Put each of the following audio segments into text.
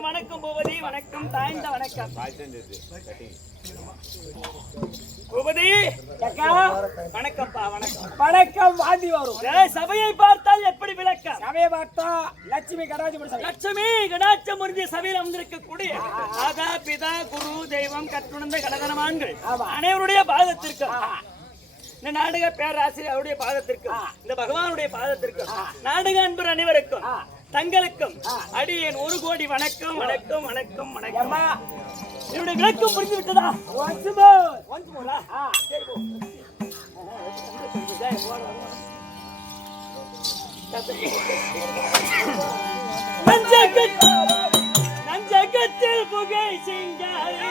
வணக்கம் பூபதி, வணக்கம் தாய்ந்த வணக்கம் பூபதி. வணக்கம்ப்பா, வணக்கம். வணக்கம் வாந்தி வரும். சபையை பார்த்தால் எப்படி விளக்கம்? சபையை பார்த்தா லட்சுமி கடாட்சம் முருந்திய சபையில் அமர்ந்திருக்கக்கூடிய ஆதா பிதா குரு தெய்வம் கற்றுணர்ந்த கடகரமான்கள் அனைவருடைய பாதத்திற்கு, இந்த நாடக பேராசிரியர் அவருடைய பாதத்திற்கு, இந்த பகவானுடைய பாதத்திற்கு, நாடக அன்பர் அனைவருக்கும் தங்களுக்கும் அடியேன் 1 கோடி வணக்கம் வணக்கம் வணக்கம் வணக்கம். என்னுடைய விளக்கம் புரிந்து விட்டதா? நஞ்சகத்தில் புகை சிங்காரி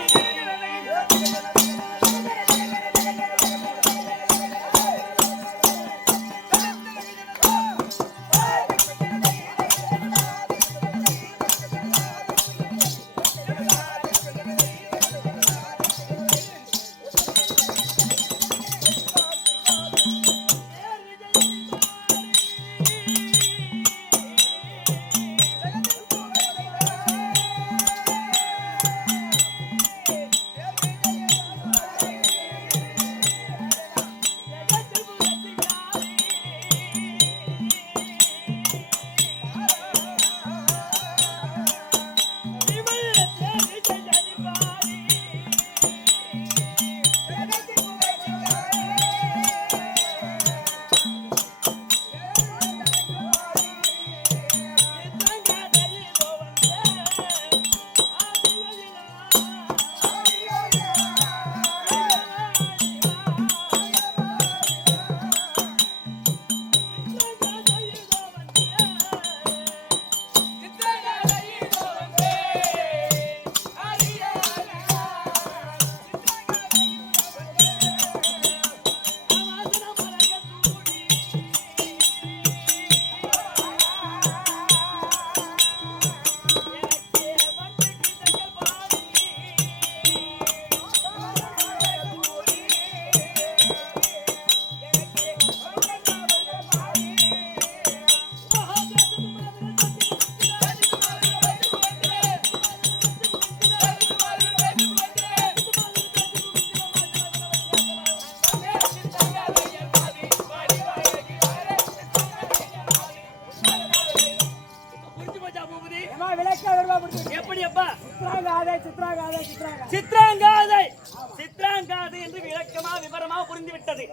சித்ராங்காதை என்று விளக்கமா விவரமா புரிந்து விட்டது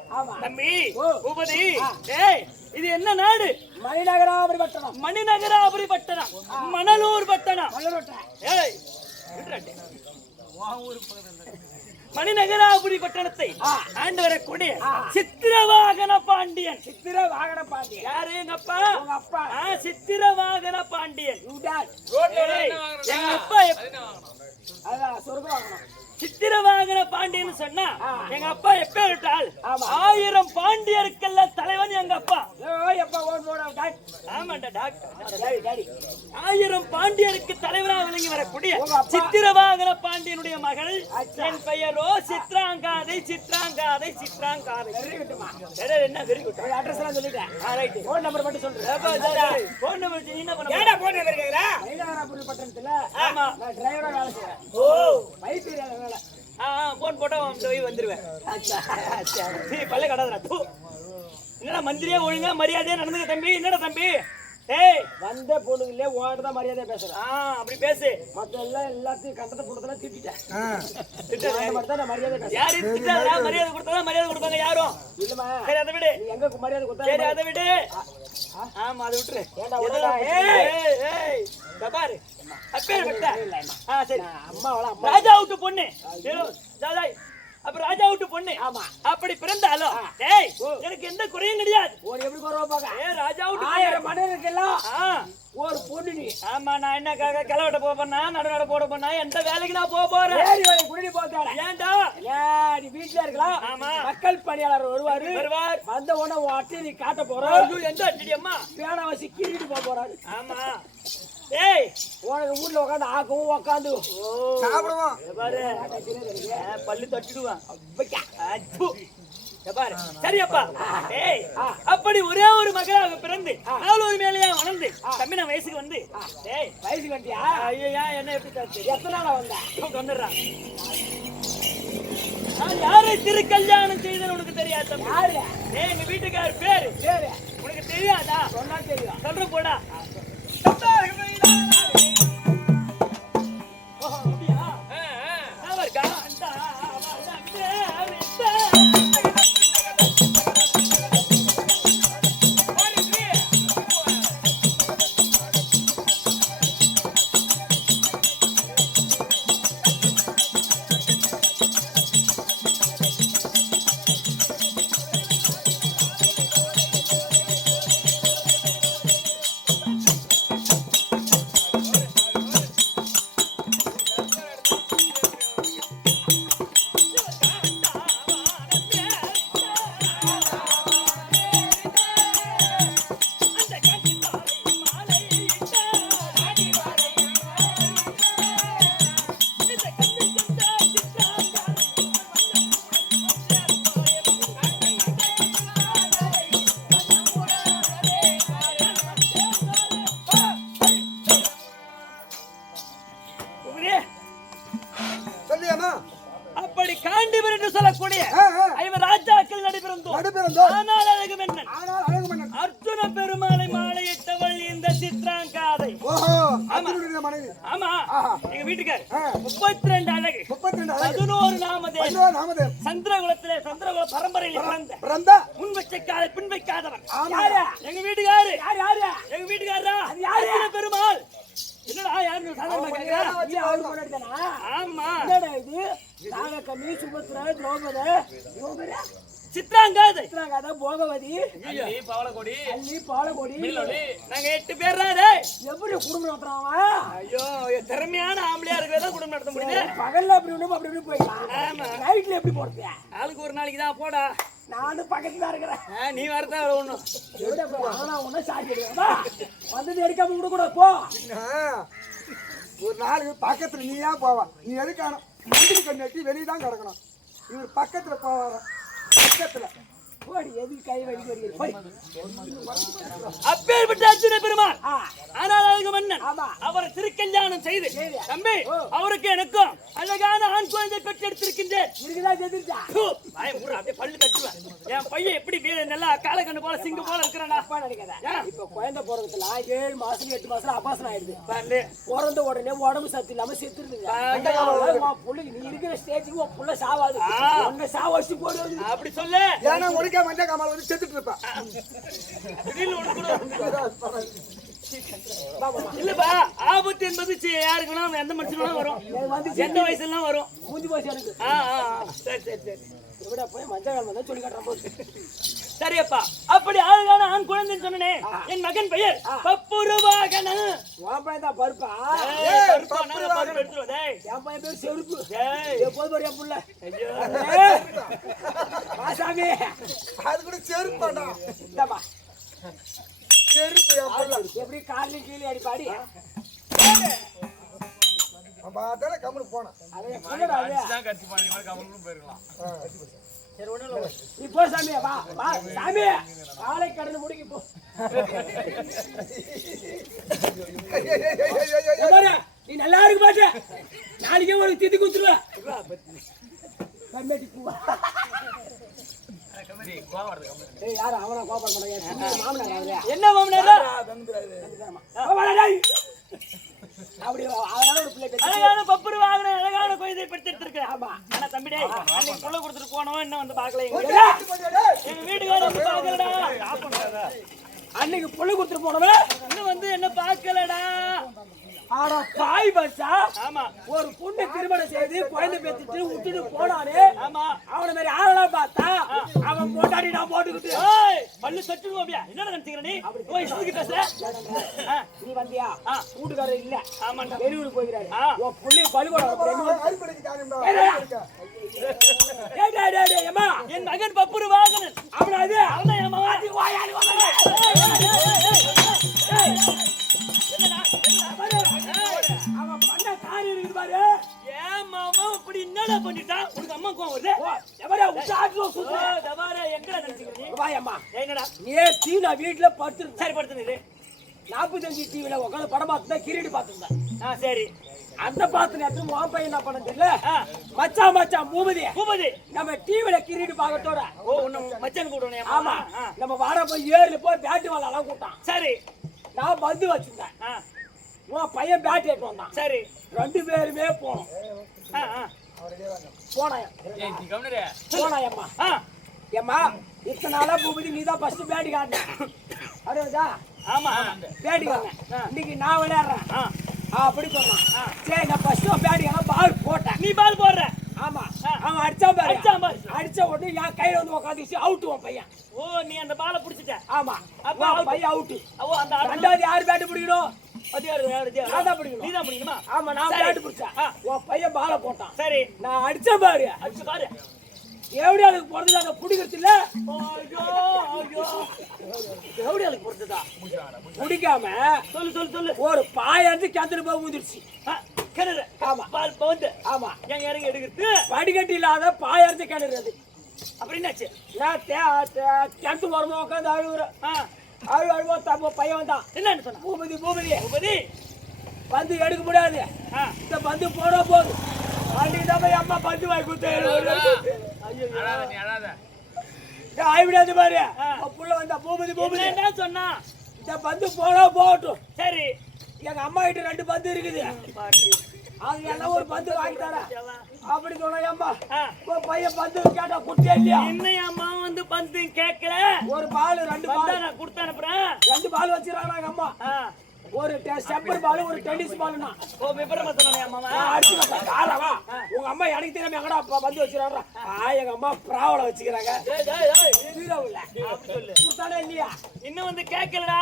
தம்பி பூபதி. இது என்ன நாடு? மணிநகராபுரி பட்டணம். மணிநகராபுரி பட்டணம், மணலூர் பட்டணம். மணிநகராபுரி பட்டணத்தை ஆண்டு வரக்கூடிய சித்திரவாகன பாண்டியன். சித்திரவாகன பாண்டியன் யாரு? எங்க அப்பா. அப்பா சித்திரவாகன பாண்டியன். எங்க அப்பா சித்திரவாகன பாண்டியன் சொன்னா எங்க அப்பா எப்ப விட்டால் 1000 பாண்டியருக்கெல்லாம் தலைவன் எங்க அப்பா. ஆமாண்டா டாக்டர். 1000 பாண்டியருக்கு தலைவராக விளங்கி வரக்கூடிய சித்திரவாகன பாண்டியனுடைய மகள். என் பெயரோ சித்ராங்காதை. சித்ராங்காதை சித்ராங்காதை. என்ன வெரி குட். அட்ரஸ் எல்லாம் சொல்லிட்டேன். போன் நம்பர் மட்டும் சொல்றேன். போன் நம்பர் நீ என்ன பண்ண? ஏடா போன் நம்பர் கேக்குறா? மணிநகராபுரி பட்டணத்துல ஆமா நான் டிரைவரா வேலை செய்றேன். ஓ பைத்தியரா வேலை. போன் போட்டா வந்துருவேன். பல்ல கடாதடா. என்னடா மந்திரியா ஒழுங்கா மரியாதையா நடந்துக்க தம்பி. என்னடா தம்பி ஏய் வந்த பொண்ணுங்களே உன்கிட்ட தான் மரியாதை பேசுறேன். அப்படி பேசு. மத்த எல்லாத்தையும் கண்டத்தை போட்டதெல்லாம் திட்டிட்டேன். திட்டுறது உன்கிட்ட மட்டும் தான் நான் மரியாதை பேசுறேன். யாரு திட்டாதா? மரியாதை கொடுத்தா மரியாதை கொடுப்பாங்க யாரும். இல்லம்மா, சரி அதை விடு. நீ எங்க மரியாதை கொடுத்தா சரி அதை விடு. ஆமா அதை விட்டுரு. ஏன்டா இதெல்லாம் ஏய் ஏய் இத பாரு. அப்பேர் விட்ட. சரி. அம்மாவளா அம்மா ராஜா விட்டு பொண்ணு. ஜாய் அப்ப ராஜா விட்டு பொண்ணு. ஆமா. அப்படி பிறந்தாலும் டேய் எனக்கு எந்த குறையும் கிடையாது. ஒரு எப்படி குறவ பாக்க. ராஜா விட்டு 1000 மன்னருக்கெல்லாம் ஒரு பொண்ணு நீ. ஆமா நான் என்ன கிளவட்ட போறேன்னா நடுநட போட போறேன்னா எந்த வேலைக்கு நான் போக போறேன். ஏறி வரை குடி போறானே. ஏன்டா? நீ வீட்ல இருக்கலாம். ஆமா. மக்கள் பணியாளர் வருவார். வந்த உடனே உன் அட்டை நீ காட்ட போற. ஐயோ எந்த அட்டடி அம்மா? பேனா வச்சு கீறிட்டு போறாரு. ஆமா. ஏய் உனக்கு வீட்ல உட்காந்து ஆக்கவும் உட்காந்து சாப்பிடுவோம். பாரு பல்லு தட்டிடுவான். பாரு சரியப்பா. ஏய் அப்படி ஒரே ஒரு மகளாக பிறந்து நாலு மேலையா வளர்ந்து தம்பி நான் வயசுக்கு வந்து ஏய் வயசுக்கு வண்டியா? ஐயா என்ன எப்படி தாச்சு? எத்தனை நாளா வந்த? வந்துடுறான். நான் யாரை திருக்கல்யாணம் செய்தேன்னு உனக்கு தெரியாது தம்பி. யாரு? ஏய் எங்க வீட்டுக்கார் பேரு பேரு உனக்கு தெரியாதா? சொன்னா தெரியும். சொல்ற போடா. சொல்லியாமா? அப்படி காண்டிபர் என்று சொல்லக்கூடிய ஐவர் ராஜாக்கள் நடைபெறுந்தோம். ஆனால் அழகு மன்னன் அர்ஜுன பெருமாளை மாலையிட்டவள் இந்த சித்ராங்காதை. ஆமா எங்க வீட்டுக்கார் 32 அழகு 11 நாமதே சந்திரகுலத்திலே சந்திரகுல பரம்பரையில் பிறந்த முன் வச்ச காலை பின் வைக்காதவர் எங்க வீட்டுக்காரு. எங்க வீட்டுக்காரா அர்ஜுன பெருமாள். என்னடா யாரு சாதாரணமா கேக்குறா? ஆமா இது நாகக்கண்ணி சுபத்ரா திரௌபதி சித்ராங்காதை போகவதி அள்ளி பாலகோடி நாங்க 8 பேர் தான். எப்படி குடும்பம் நடத்துறான்? ஐயோ திறமையான ஆம்பளையா இருக்கிறதா குடும்பம் நடத்த முடியுது. பகல்ல அப்படி போயிடலாம். நைட்ல எப்படி போறது? ஆளுக்கு ஒரு நாளைக்கு தான் போடா. நானும் பக்கத்துல தான் இருக்கிறேன். நீ வரதான் ஒண்ணும் வந்தது எடுக்காம விட கூட போ. ஒரு நாள் பக்கத்துல நீயா போவா. நீ எதுக்கான மந்திரி கண்ணி வெளியே தான் கிடக்கணும். இவர் பக்கத்துல போவார பக்கத்துல போடி எதுக்கு கை வலிக்கு அப்பேற்பட்ட அர்ஜுன பெருமாள். ஆனால் அழகு மன்னன் அவரை திருக்கல்யாணம் செய்து தம்பி அவருக்கு எனக்கும் அழகான ஆண் குழந்தை பெற்றெடுத்திருக்கின்றேன். பல்லு தட்டுவேன். என் பையன் எப்படி நல்லா காலக்கண்ணு போல சிங்கு போல இருக்கிறானா? இப்ப குழந்தை பிறகுல 7 மாசம் 8 மாசம் அபாசனம் ஆயிடுது. பிறந்த உடனே உடம்பு சத்து இல்லாம செத்துருதுங்க. நீ இருக்கிற ஸ்டேஜுக்கு உன் புள்ள சாவாது. உன்னை சாவடிச்சு போடுவது அப்படி சொல்லு. ஏன்னா உனக்கே மஞ்ச காமால வந்து செத்துட்டு இருப்பா. இல்லப்பா ஆபத்து என்பது யாருக்குன்னா எந்த மனுஷனும் வரும். எந்த வயசுலாம் வரும். மூஞ்சி போச்சு எனக்கு. சரி இவட போய் மஞ்சள் வந்து சொல்லி காட்டுறேன். சரியப்பா அப்படி அழகான ஆண் குழந்தைன்னு சொன்னனே என் மகன் பெயர் பப்புருவாகனன். உன் பையன் தான் பருப்பா? பருப்பு எடுத்துருவா. டேய் என் பையன் பேர் செருப்பு. டேய் எப்போது வரையா புள்ள? ஐயோ ஆசாமி அது கூட செருப்பாடா. இந்தமா செருப்பு எப்படி கால்ல கீழே அடிப்பாடி? அப்ப அதெல்லாம் கம்முனு போனா. அதே சொல்லடா தான் கட்டி பாருங்க மாதிரி கமலும் போயிரலாம். சரி ஒண்ணு இல்ல. நீ போ சாமி வா சாமி காலை கடந்து முடிக்கி போ. நீ நல்லா இருக்கு பாட்டு. நாளைக்கே உனக்கு திதி குத்துருவ. கம்மிட்டி பூ. டேய், கோவம் வருது, கம்முனு. ஏய் யாரு அவனா கோபம் பண்ண மாமனார் அவரே என்ன மாமனாரா அப்படி அதனால ஒரு பிள்ளை பெற்று அழகான பப்புரு வாங்கின அழகான குழந்தை பெற்றெடுத்திருக்கேன் ஆமா ஆனா தம்பிடே அன்னைக்கு புள்ள கொடுத்துட்டு போனவன் இன்னும் வந்து பாக்கல எங்க ஏய், வீட்டுக்காரர் வந்து பாக்கலடா அன்னைக்கு புள்ளை கொடுத்துட்டு போனவன் இன்னும் வந்து என்ன பாக்கலடா ஆட பாய் பச்சா ஆமா ஒரு பொண்ணு திருமணம் செய்து குழந்தை பெற்றுட்டு விட்டுட்டு போனானே ஆமா அவன மாதிரி ஆளெல்லாம் பார்த்தா அவன் போட்டாடி நான் போட்டுக்கிட்டு ஏய் பல்லு சட்டுடுவோம்யா என்னடா நினைச்சுக்கிற நீ ஓ இஷ்டத்துக்கு பேசுற நீ வந்தியா வீட்டுக்காரர் இல்ல ஆமாண்டா வெளியூர் போகிறாரு ஆ. உன் புள்ளி பழுகோட அடிப்படைக்கு காரியம்டா. ஏமா என் மகன் பப்புரு வாகனன் அவன அது அவன் என் மகன் வாயாடி அவன் பண்ண காரியம் இருக்குது பாரு ஏன் மாமா இப்படி என்னடா பண்ணிட்டான் உனக்கு அம்மா கோவம் வருது எவரே உச்சாட்டுல சுத்து தவார எங்கடா நினைச்சுக்கிற நீ வாயம்மா என்னடா நேத்தி நான் வீட்டுல படுத்து சரி படுத்துனது 45 டிவில உட்காந்து படம் பார்த்துதான் கிரீடி பார்த்துருந்தேன் சரி அந்த பார்த்து நேரத்துல உன் பையன் என்ன பண்ண தெரியல ஆ, மச்சான் பூபதி பூபதி நம்ம டிவில கிரீடி பார்க்கத்தோட ஓ உன்னை மச்சான் கூட்டணும் ஆமா நம்ம வாட போய் ஏர்ல போய் பேட்டு வாழலாம் கூட்டான் சரி நான் பந்து வச்சிருந்தேன் ஆ, உன் பையன் பேட் ஏட்டு வந்தான் சரி 2 பேருமே போனோம் ஆ, ஆ, போனாயம் ஏய், நீ கம்முனுரு. போனாயம்மா ஆ, ஏம்மா இத்தனை நாளா பூபதி நீ தான் ஃபர்ஸ்ட் பேட்டு காட்டின அதுதா ஆமா பேட்டு காட்டின இன்னைக்கு நான் விளையாடுறேன் ஆ, அப்படி சொன்னான் சரி நான் ஃபர்ஸ்ட் பேட்டு பால் போட்டேன் நீ பால் போடுற ஆமா அவன் அடிச்சான் பாரு அடிச்சான் பாரு. அடிச்ச உடனே என் கையில வந்து உட்காந்துச்சு அவுட் உன் பையன் ஓ நீ அந்த பாலை புடிச்சிட்ட ஆமா அப்ப அப்ப out. பையன் அவுட் ஓ அந்த ஆடு ரெண்டாவது யார் பேட்டு பிடிக்கணும் அது யாரு யாரு நான் தான் பிடிக்கணும் நீதான் பிடிக்கணுமா ஆமா நான் சரி. பேட்டு பிடிச்சேன் ஆ. உன் பையன் பாலை போட்டான் சரி நான் அடிச்சேன் பாரு அடிச்சு பாரு எப்படி அதுக்கு பிறந்தது அதை பிடிக்கிறது இல்ல ஐயோ ஐயோ எப்படி அதுக்கு பொறுத்துதா பிடிக்காம சொல்லு சொல்லு சொல்லு ஒரு பாயாந்து கிணத்துல போய் ஊதிருச்சு கிணறு ஆமா. பால் வந்து ஆமா எங்க இறங்கி எடுக்கிறது வடிகட்டி இல்லாத பாயாந்து கிணறு அது அப்படி என்னாச்சு நான் கிணத்து வரமா உட்காந்து அழுகுறேன் ஆ, அழுவோ தப்ப பையன் வந்தான் என்னன்னு சொன்னா பூபதி பூபதி பந்து எடுக்க முடியாது ஆ, இந்த பந்து போட போகுது அன்னைக்கு தான் போய் அம்மா பந்து வாங்கி கொடுத்து ஐயோ அழாத, நீ அழாத. ஆயிவிடாது பாரு புள்ள வந்தா பூபதி என்ன சொன்னா இந்த பந்து போனா போகட்டும் சரி எங்க அம்மா கிட்ட 2 பந்து இருக்குது அது எல்லாம் ஒரு பந்து வாங்கி தர அப்படி சொன்னா அம்மா ஆ. உன் பையன் பந்து கேட்டா குட்டே இல்லையா இன்னும் அம்மா வந்து பந்து கேட்கல ஒரு பால் 2 வந்தா பால் நான் கொடுத்து அனுப்புறேன் 2 பால் வச்சிருக்காங்க அம்மா ஆ, ஒரு ஸ்டெப்பர் பால் ஒரு டென்னிஸ் பால்னா ஓ விபரமா சொன்னானே அம்மாவா அடிச்சு காலவா உங்க அம்மா எனக்கு தெரியாம எங்கடா பந்து வச்சிருக்காங்க எங்க அம்மா பிராவல வச்சுக்கிறாங்க ஹீரோவுல அப்படி சொல்லு கொடுத்தானே இல்லையா இன்னும் வந்து கேட்கலடா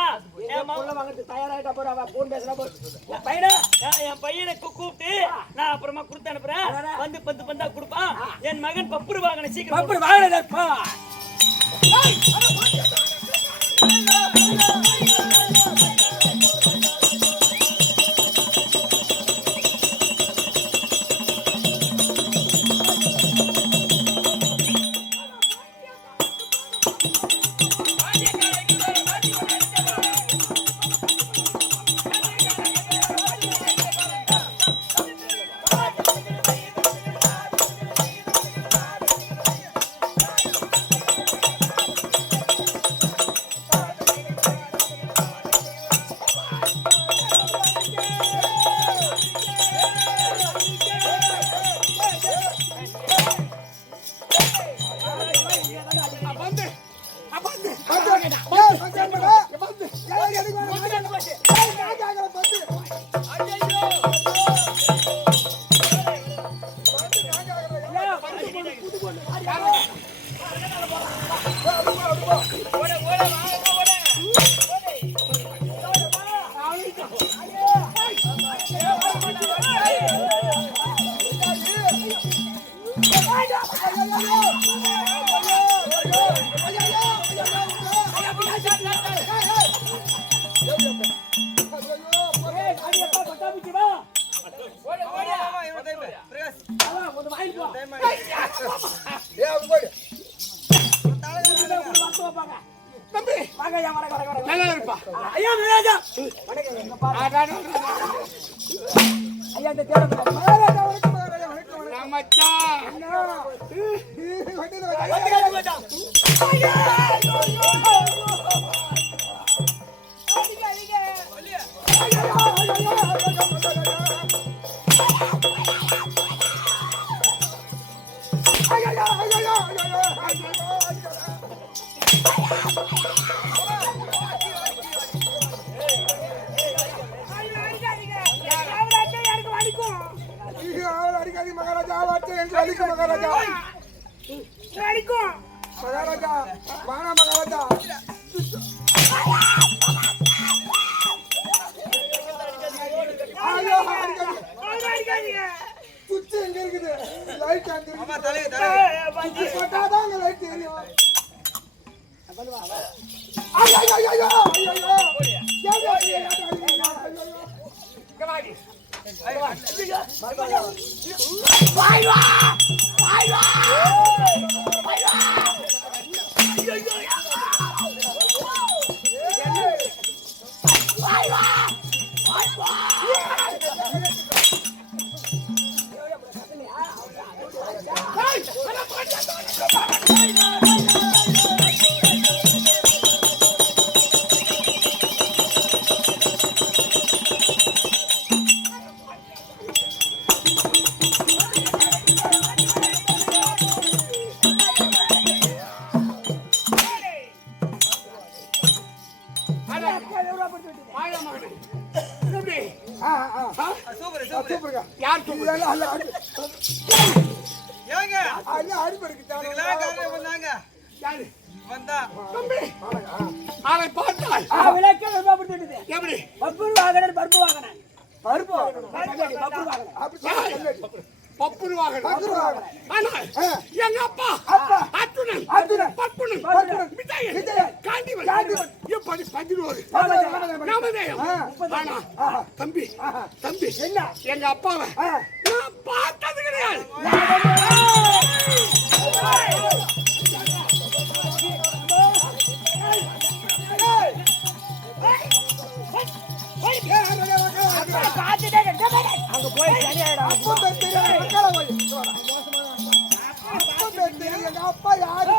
என் புள்ள வாங்கிட்டு தயாராயிட்டா போற அவ போன் பேசுறா போற உன் பையனா என் பையனை கூப்பிட்டு நான் அப்புறமா கொடுத்து அனுப்புறேன் வந்து பந்து பந்தா கொடுப்பான் என் மகன் பப்புரு வாங்கின சீக்கிரம் அப்புறம் வாங்கலப்பா மச்சான் அடிக்காது மகாராஜா என்று அடிக்கும் மகாராஜா மகாராஜா வானா மகாராஜா சுச்சு எங்க இருக்குது லைட் அங்க இருக்குது போட்டாதான் அங்க லைட் தெரியும் எங்க அப்பா அத்துணன் தம்பி தம்பி எங்க அப்பாவை நான் பார்த்தது கிடையாது. அங்க போய் எங்க அப்பா யாரு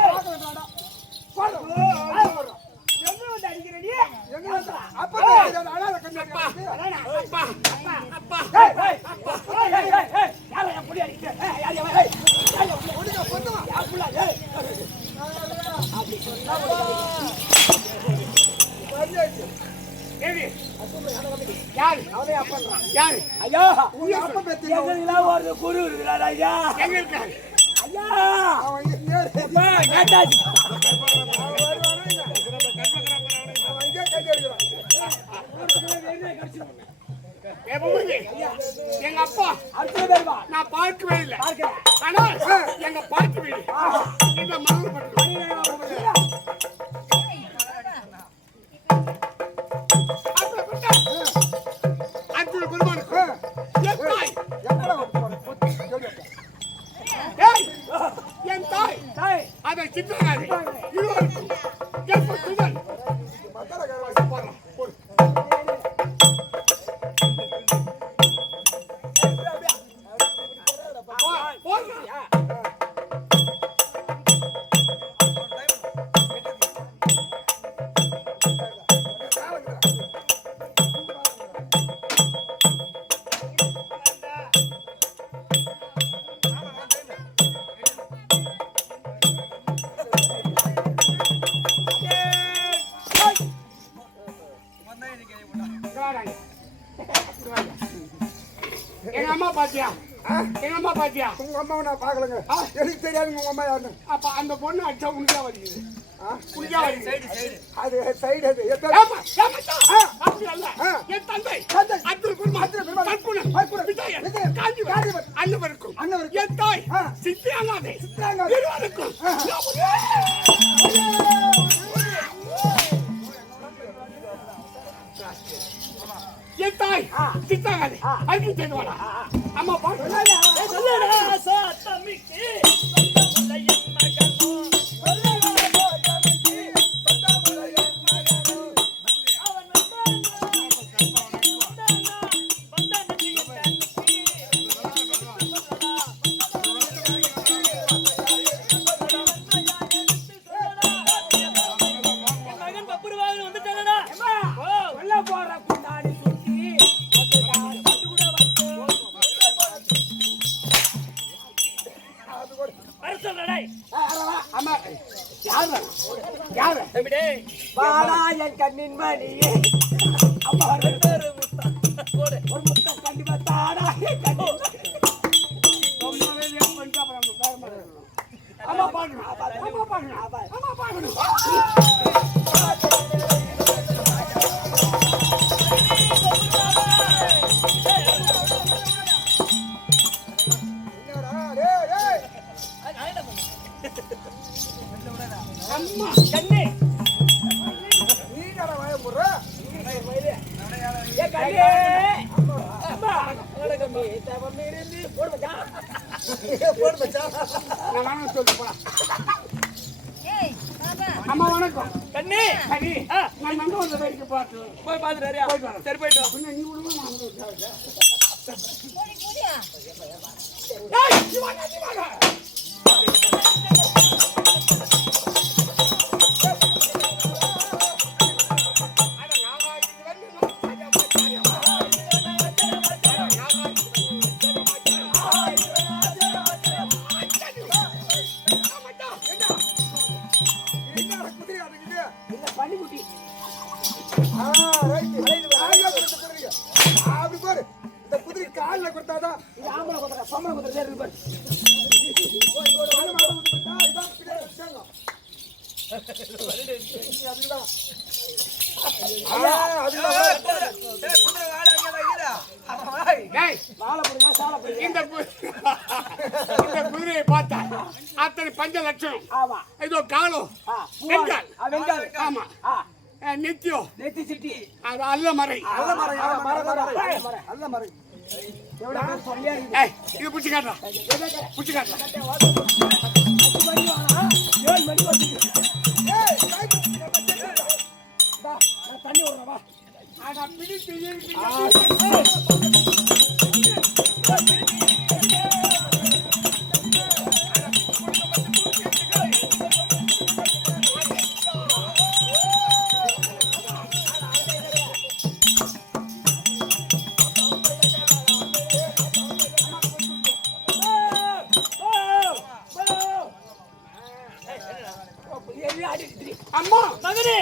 குரு இருக்கிறார் ஐயா. எங்க இருக்காரு ஐயா எங்க அப்பா நான் பார்க்கவே இல்லை. ஆனால் எங்க பாட்டு வீடு இந்த அர்ஜுன பெருமானுக்கு என் தாய் அதை சித்தராது இருவருக்கும் எப்ப எங்க அம்மா பாத்தியா? எங்க அம்மா பாத்தியா? உங்க அம்மாவை நான் பாக்கலங்க. எனக்கு தெரியாது உங்க அம்மா யாருன்னு. அப்ப அந்த பொண்ணு அடிச்சா உனக்கே வலிக்குது. உனக்கே வலிக்குது. அது சைடு அது. அப்படி அல்ல. என் தந்தை அப்துல் குர்மான் பற்புணன் விஜயன் காஞ்சிபுரம் அன்னவருக்கும் என் தாய் சித்தி அல்லாதே இருவருக்கும் என் தாய் சித்தாகாதே அன்பு செய்வாளா? அம்மா பாட்டு வர சொல்றடே. ஆமா யாரு யாரு தம்பி டேய். வாடா என் கண்ணின் மணியே அம்மா ஒரு முத்தம் போடு. ஒரு முத்தம் கண்டிப்பா தாடா என் கண்ணின் அம்மா பாக்கணும் அம்மா பாக்கணும் அம்மா பாக்கணும் அம்மா கண்ணே. நீ கடை வாய போடுற ஏ கண்ணே அம்மா உனக்கு மீ இருந்து போடு மச்சான் போடு மச்சான் நான் வாங்க சொல்லு போடா அம்மா வணக்கம் கண்ணே. சரி ஆ. நான் நம்ப வந்த வேடிக்கை பார்த்து போய் பாத்துட்டு வரியா? போயிட்டு வரேன். சரி போயிட்டு வா. பின்ன நீ விடுமா நான் வந்து என்ன குதிரை அதுக்குது இந்த பன்னிக்குட்டி அப்படி பாரு இந்த குதிரை காலில் கொடுத்தாதான் இது ஆம்பளை குதிரை பொம்பளை குதிரை இருக்கு பாரு டேய் வாழை போடுங்க சாலை போடுங்க இந்த குதிரையை பார்த்தா அத்தனை பஞ்ச லட்சம் ஆமா இதோ காலம் வெங்கால் வெங்கால் ஆமா நித்தியம் நெத்தி சிட்டி அது அல்ல மறை நல்ல மரம் எவ்வளவு பேர் சொல்லியா இருக்கு ஏய் இது புடிச்சு காட்டுறா புடிச்சு காட்டுறா 7 மணி வந்துருக்கு நான் தண்ணி விடுறேன் வா ஆனா பிடி பிடி அம்மா மகனே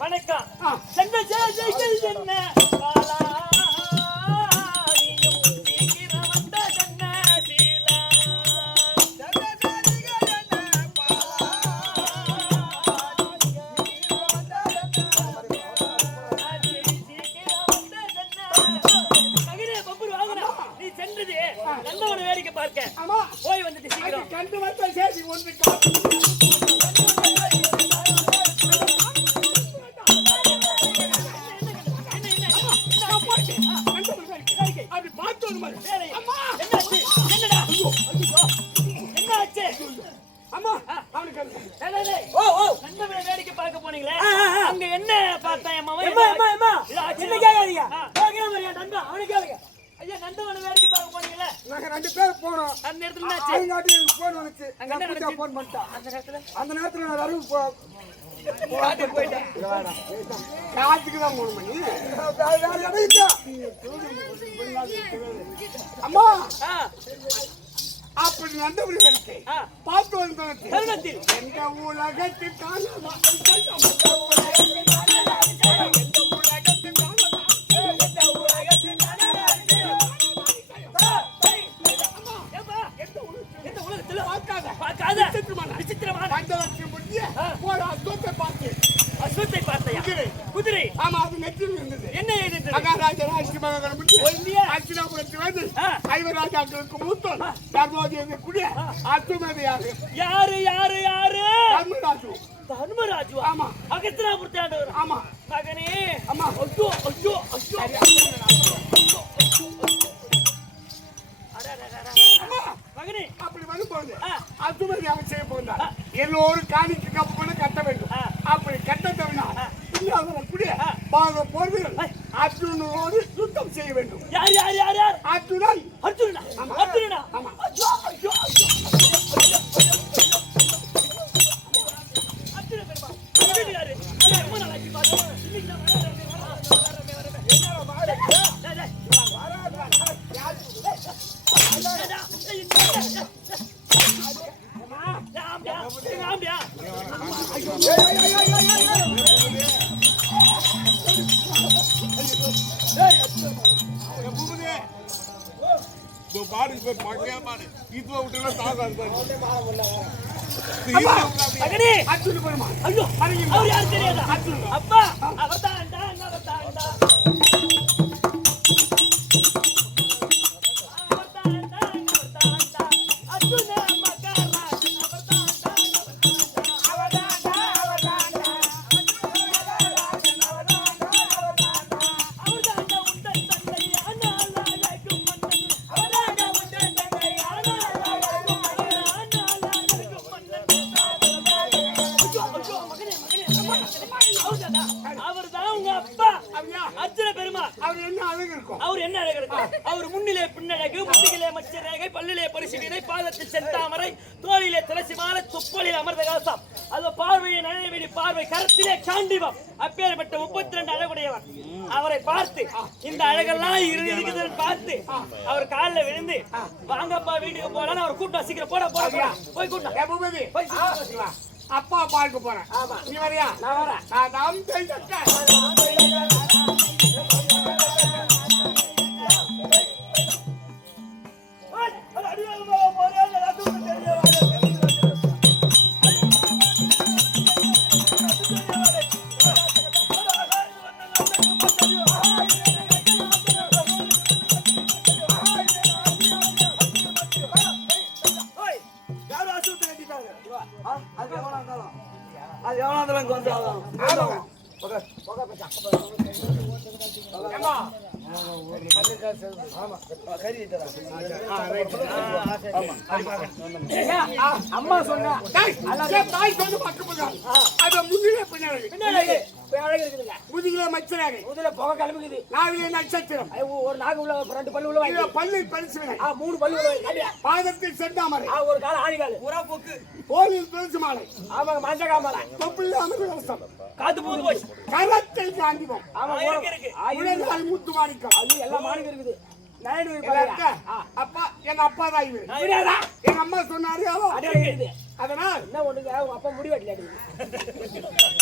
வணக்கம். சென்ற செய்திகள் என்ன பாலாரியும் சீக்கிரம் வந்த கண்ண சீலா. சீக்கிரம் வந்த கண்ண. மகனே பம்புரு வாங்கடா. நீ சென்றது நல்லவன வேடிக்கை பார்க்க. அம்மா போய் வந்துட்டு சீக்கிரம். கண்டு வந்த சேதி ஒன்று காட்டு அப்படி பார்த்து ஒரு மாதிரி வேலை. என்னாச்சு? என்னடா? என்னாச்சு? அம்மா அவனுக்கு ஓ நந்தவன வேடிக்கை பார்க்க போனீங்களே அங்க என்ன பார்த்தா என் மவன் அம்மா அம்மா அம்மா இல்ல, என்ன கேட்காதீங்க கேட்கவே மாதிரியா நண்பா அவனுக்கு கேளுங்க ஐயா நந்தவன வேடிக்கை பார்க்க போனீங்களே நாங்க 2 பேர் போனோம் அந்த இடத்துல என்னாச்சு? அவங்காட்டி எனக்கு போன் வந்துச்சு அங்க நான் என்ன கூட்டா நடந்துச்சு? போன் பண்ணிட்டேன் அந்த நேரத்துல அந்த நேரத்துல நான் அறிவு காட்டுக்கு போயிட்டேன். காத்துக்கு தான் 3 மணி வேற இடம் இல்ல அம்மா ஆ, அப்படி நந்தபுரி இருக்கே ஆ. பார்த்து வந்து தருணத்தில் எங்க உலகத்து காணமா ஏப்பா, எந்த உலகத்துல பார்க்காத விசித்திரமான பஞ்சலட்சம் முடிஞ்சு ஒரு அஸ்வத்தை பார்த்து அஸ்வத்தை பார்த்தையா? குதிரை. குதிரை ஆமா அது நெற்றில் இருந்தது என்ன எழுதிட்டு மகாராஜா ராஷ்டிர மகன் முடிஞ்சு இல்லையா? அர்ச்சனாபுரத்து வந்து ஆ. ஐவராஜாக்களுக்கு மூத்தம் தர்மோதய கூடிய அத்துமதியாக யாரு யாரு யாரு தர்மராஜு தர்மராஜு ஆமா. அகஸ்தினாபுரத்து ஆண்டவர் ஆமா மகனே ஆமா ஐயோ ஐயோ ஐயோ அம்மா மகனே அப்படி வரும்போது ஆ. அத்துமதியாக செய்ய போகிறார் எல்லோரும் காணிக்கு கப்பன கட்ட வேண்டும் ஆ. அப்படி கட்ட தவிர கூடிய பாக போர்கள் அர்ஜுனோடு யுத்தம் செய்ய வேண்டும் யார் யார் யார் யார் அர்ஜுனன் அர்ஜுனனா அர்ஜுனனா ஆமா. ஐயோ ஐயோ ஐயோ அர்ஜுன பெருமா அர்ஜுன யாரு அட ரொம்ப நாளாச்சு பாரு இன்னைக்கு நான் வரேன் மகனே அர்ஜுன் போடுமா ஐயோ அவர் யாரு தெரியாதா அப்பா அவர்தான்டா அவர்தான்டா அவர்தான் உங்க அப்பா அர்ஜுன பெருமாள். அவர் என்ன அழகு இருக்கும்? அவர் என்ன அழகு இருக்கும்? அவர் முன்னிலே பின்னழகு, முதுகிலே மச்ச ரேகை, பல்லிலே பரிசு வீரை, பாதத்தில் செந்தாமரை, தோளிலே துளசி மாலை, துப்பலில் அமர்ந்த கலசம், அது பார்வையை நனைவெளி பார்வை, கருத்திலே காண்டிபம், அப்பேற்பட்ட 32 அழகுடையவர். அவரை பார்த்து இந்த அழகெல்லாம் இருக்குதுன்னு பார்த்து அவர் காலில் விழுந்து வாங்கப்பா வீட்டுக்கு போறான்னு அவர் கூட்டம் சீக்கிரம் போட போய் கூட்டம் போய் அப்பா பார்க்க போறேன். நீ வரியா? நான் வரேன். நான் தான் பேசிட்டேன். அது எவ்வளோ இருந்தாலும் கொஞ்சம் ஆகும். அம்மா சொன்னா தாய் சொல்லு பக்கம் அது முன்னிலே பின்னாடி அழகு இருக்குதுங்க. முதுகிலே மச்சராக முதல்ல புகை கிளம்புக்குது. நாவிலே நட்சத்திரம் ஒரு நாக்கு உள்ள 2 பல்லு உள்ள வாங்கி பல்லு பரிசு 3 பல்லு உள்ள வாங்கி பாதத்தில் செந்தாமரை ஒரு கால ஆணி காலு கோவில் துளசி மாலை ஆமாங்க மஞ்சகாமலை தொப்பில் அமர்ந்த கலசம் காத்து போது போய் கரத்தில் காந்திபம் ஆமா இருக்கு உலகால் முத்து மாணிக்கம் அது எல்லாம் மாணிக்கம் இருக்குது. நாயுடு அப்பா எங்க அப்பா தான் இவரு எங்க அம்மா சொன்னாரு இருக்குது. அதனால் என்ன ஒண்ணுங்க உங்க அப்பா முடி வெட்டல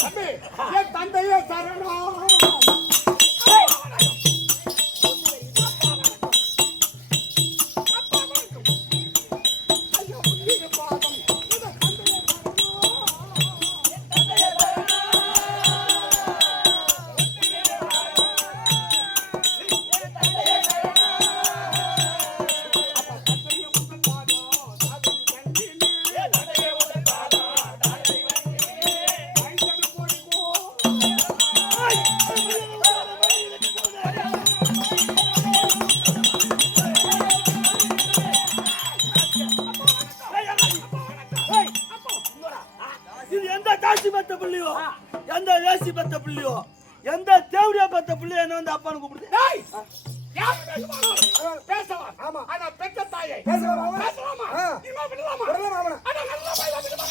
தம்பி என் தந்தையே சரணம். எந்த தேவடியா பத்த பிள்ளை என்ன வந்து அப்பான்னு கூப்பிடுது. பேசலாம். ஆமா ஆனா பெற்ற தாயை பேசலாமா? பேசலாமா? இனிமே விடலாமா? விடலாமா அவனை? அட நல்லா போய் வந்துட்டு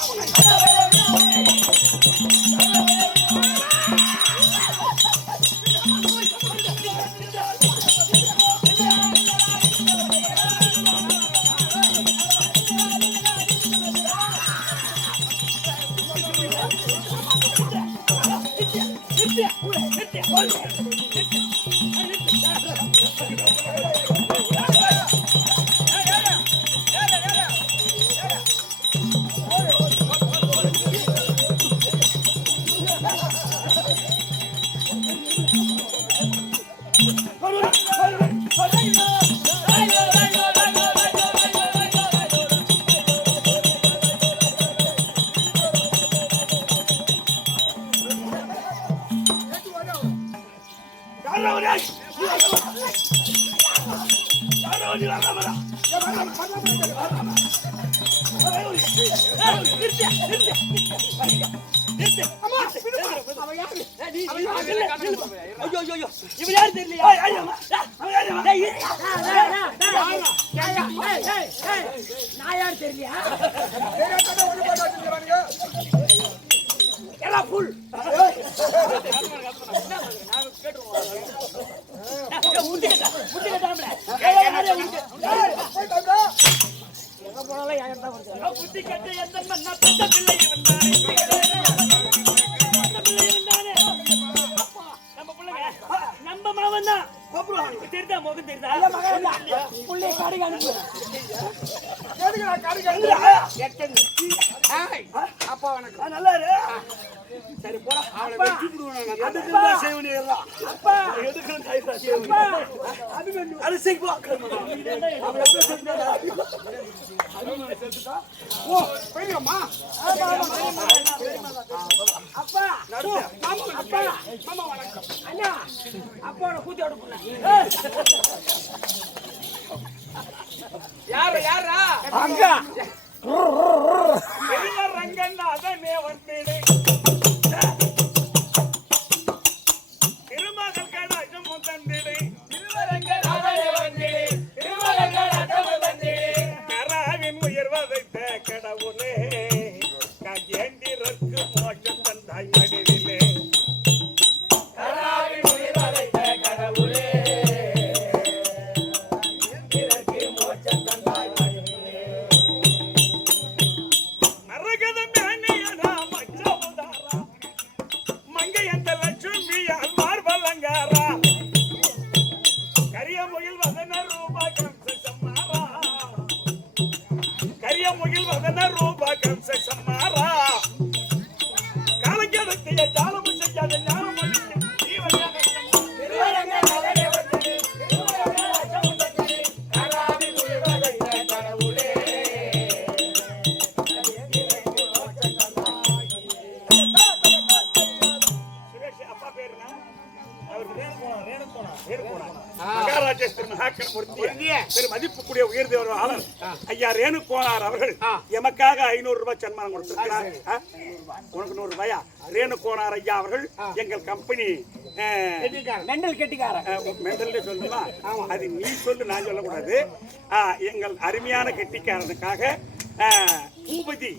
இவர் யாரு தெரியலையா? நான் யாரு தெரியலையா? எல்லாம் புல். எங்க போனாலும் என்கிட்ட தான் வருது. புத்தி கட்ட எந்த மண்ணா பெற்ற பிள்ளை வந்தானே நம்ம பிள்ளைங்க நம்ம மாவன் தான் தெரிதா முகம் தெரிதா புள்ளைய காடிக்கு அனுப்பு. எதுக்கு நான் கடுகு எட்டது ஏய், அப்பா வணக்கம் நல்லா இரு. சரி போடா அவளை வெட்டி விடுவேன் நான் எதுக்கு தான் செய்வனே எல்லாம். அப்பா எதுக்கு கைதா செய்வனே. அது செய்வா. அவளை பேசுறதா. ஓ போயிடுமா அப்பா மாமா வணக்கம் அண்ணா அப்பாவோட கூத்தி எடுப்பா யாரா அங்க ரங்கநாதனே வந்தேனே திருமகள் கடாட்சம் தந்திடே கராவின் உயர்வதைத்த கடவுளே கஜேந்திரக்கு மோட்சம் தந்தாய் மடிவிலே மதிப்புக்குரிய உயர்ந்தவர் ஐயா ரேணுகோனார் அவர்கள் எமக்காக 500 ரூபாய் சன்மானம் கொடுத்திருக்கிறார். உனக்கு 100 ரூபாயா? ரேணுகோனார் ஐயா அவர்கள் எங்கள் கம்பெனி மெண்டல் கெட்டிக்காரன் மெண்டல் சொல்லுமா? அது நீ சொல்லு, நான் சொல்லக்கூடாது. எங்கள் அருமையான கெட்டிக்காரனுக்காக பூபதி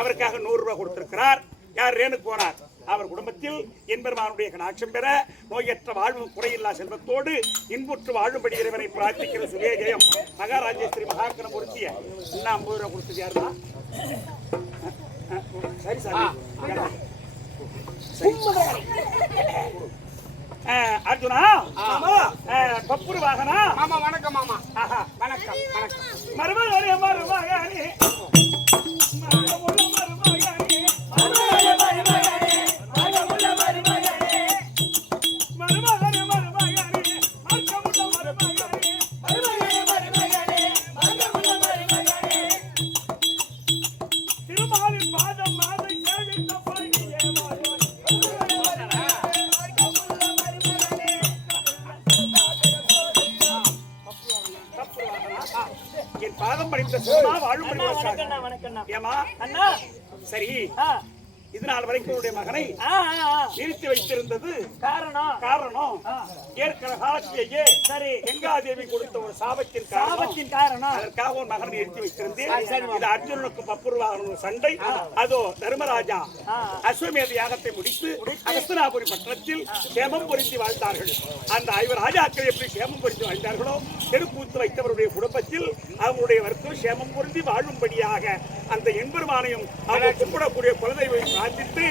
அவருக்காக 100 ரூபாய் கொடுத்திருக்கிறார். யார்? ரேணுகோனார். அவர் குடும்பத்தில் என்பெருமானுடைய கடாட்சம் பெற நோயற்ற வாழ்வும் குறையில்லா செல்வத்தோடு இன்புற்று வாழும்படி இறைவனை பிரார்த்திக்கிற சுவேஜயம் மகாராஜேஸ்வரி மகாக்கணம் பொருத்திய இன்னும் 50 ரூபாய் கொடுத்தது யாருன்னா? சரி சார். அர்ஜுனா, பப்புரு வாகனா, மாமா வணக்கம் மாமா வணக்கம் வணக்கம் மருமகனே மருமகனே என் பாதம் படித்த சும்மா வாழும் ஏமா அண்ணா சரி. இது நாள் வரைக்கும் உன்னுடைய மகனை நிறுத்தி வைத்திருந்தது காரணம் ஏற்கனவே காலத்திலேயே சரி கங்காதேவி கொடுத்த ஒரு சாபத்தின் காரணம். அதற்காக ஒரு மகனை நிறுத்தி வைத்திருந்தேன். இது அர்ஜுனனுக்கு பப்புருவாக ஒரு சண்டை. அதோ தர்மராஜா அஸ்வமேத யாகத்தை முடித்து அகஸ்தனாபுரி பட்டணத்தில் சேமம் பொருந்தி வாழ்ந்தார்கள். அந்த 5 ராஜாக்கள் எப்படி சேமம் பொருந்தி வாழ்ந்தார்களோ தெருக்கூத்து வைத்தவருடைய குடும்பத்தில் அவங்களுடைய வர்க்கம் சேமம் பொருந்தி வாழும்படியாக அந்த எம்பெருமானையும் அவர் கும்பிடக்கூடிய குலதெய்வ பிரார்த்தித்து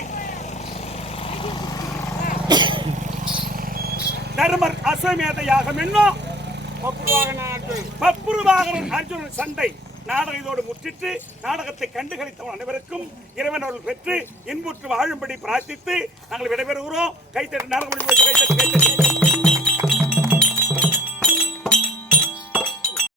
தர்மர் அஸ்வமேத யாகம் என்னும் பப்புருவாகன் அர்ஜுனன் சண்டை நாடகம் இதோடு முற்றிட்டு நாடகத்தை கண்டுகளித்தவன் அனைவருக்கும் இறைவன் அவர்கள் பெற்று இன்புற்று வாழும்படி பிரார்த்தித்து நாங்கள் விடைபெறுகிறோம். கைத்தட்டு நாடகம் முடிவு கைத்தட்டு